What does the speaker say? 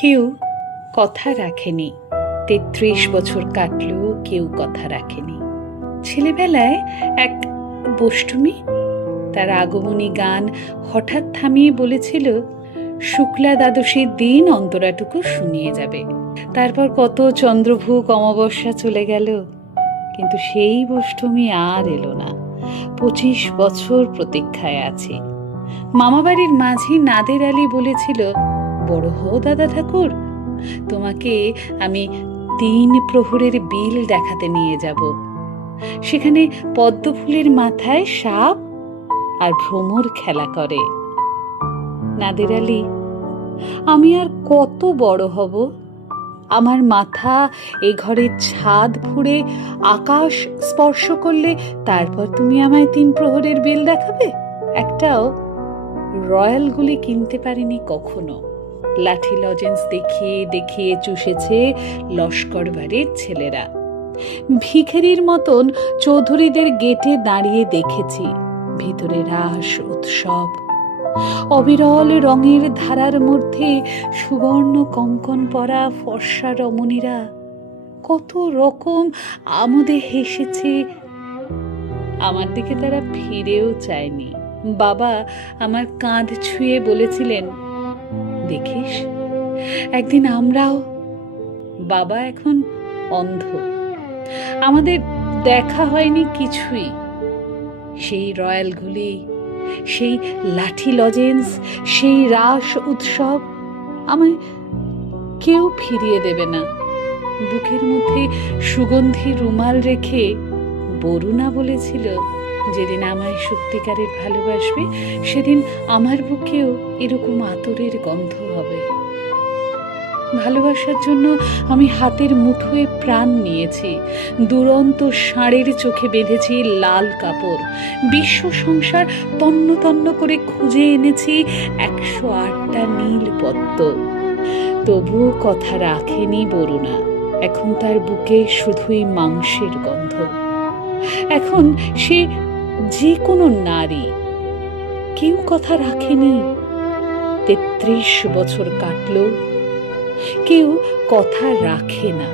কেউ কথা রাখেনি। ৩৩ বছর কাটলেও কেউ কথা রাখেনি। ছেলেবেলায় এক বষ্টমী তার আগমনী গান হঠাৎ থামিয়ে বলেছিল, শুক্লা দ্বাদশীর দিন অন্তরাটুকু শুনিয়ে যাবে। তারপর কত চন্দ্রভূক অমাবস্যা চলে গেল, কিন্তু সেই বষ্টমী আর এলো না। ২৫ বছর প্রতীক্ষায় আছি। মামাবাড়ির মাঝি নাদের আলী বলেছিল, বড় হও দাদা ঠাকুর, তোমাকে আমি ৩ প্রহরের বিল দেখাতে নিয়ে যাব। সেখানে পদ্মফুলের মাথায় সাপ আর ভ্রমর খেলা করে। নাদের আলী, আমি আর কত বড় হব? আমার মাথা এ ঘরের ছাদ ফুঁড়ে আকাশ স্পর্শ করলে তারপর তুমি আমায় ৩ প্রহরের বিল দেখাবে? একটাও রয়্যাল গুলি কিনতে পারিনি কখনো। লাঠি লজেন্স দেখিয়ে দেখিয়ে চুষেছে লস্কর বাড়ির ছেলেরা। ভিখারির মতন চৌধুরীদের গেটে দাঁড়িয়ে দেখেছি ভিতরে রাস উৎসব। অবিরল রঙের ধারার মধ্যে সুবর্ণ কঙ্কন পরা ফর্সা রমণীরা কত রকম আমোদে হেসেছে। আমার দিকে তারা ফিরেও চায়নি। বাবা আমার কাঁধ ছুঁয়ে বলেছিলেন, দেখিস একদিন আমরাও। বাবা এখন অন্ধ, আমাদের দেখা হয়নি কিছুই। সেই রয়্যালগুলি, সেই লাঠি লজেন্স, সেই রাস উৎসব আমায় কেউ ফিরিয়ে দেবে না। বুকের মধ্যে সুগন্ধি রুমাল রেখে বরুণা বলেছিল, যেদিন আমায় সত্যিকারের ভালোবাসবে সেদিন আমার বুকেও এরকম আতরের গন্ধ হবে। ভালোবাসার জন্য আমি হাতের মুঠোয় প্রাণ নিয়েছি। দুরন্ত ষাঁড়ের চোখে বেঁধেছি লাল কাপড়। বিশ্ব সংসার তন্ন তন্ন করে খুঁজে এনেছি ১০৮টা নীল পদ্ম। তবুও কথা রাখেনি বরুণা। এখন তার বুকে শুধুই মাংসের গন্ধ। এখন সে যে কোনো নারী। কেউ কথা রাখেনি। ৩৩ বছর কাটল, কেউ কথা রাখে না।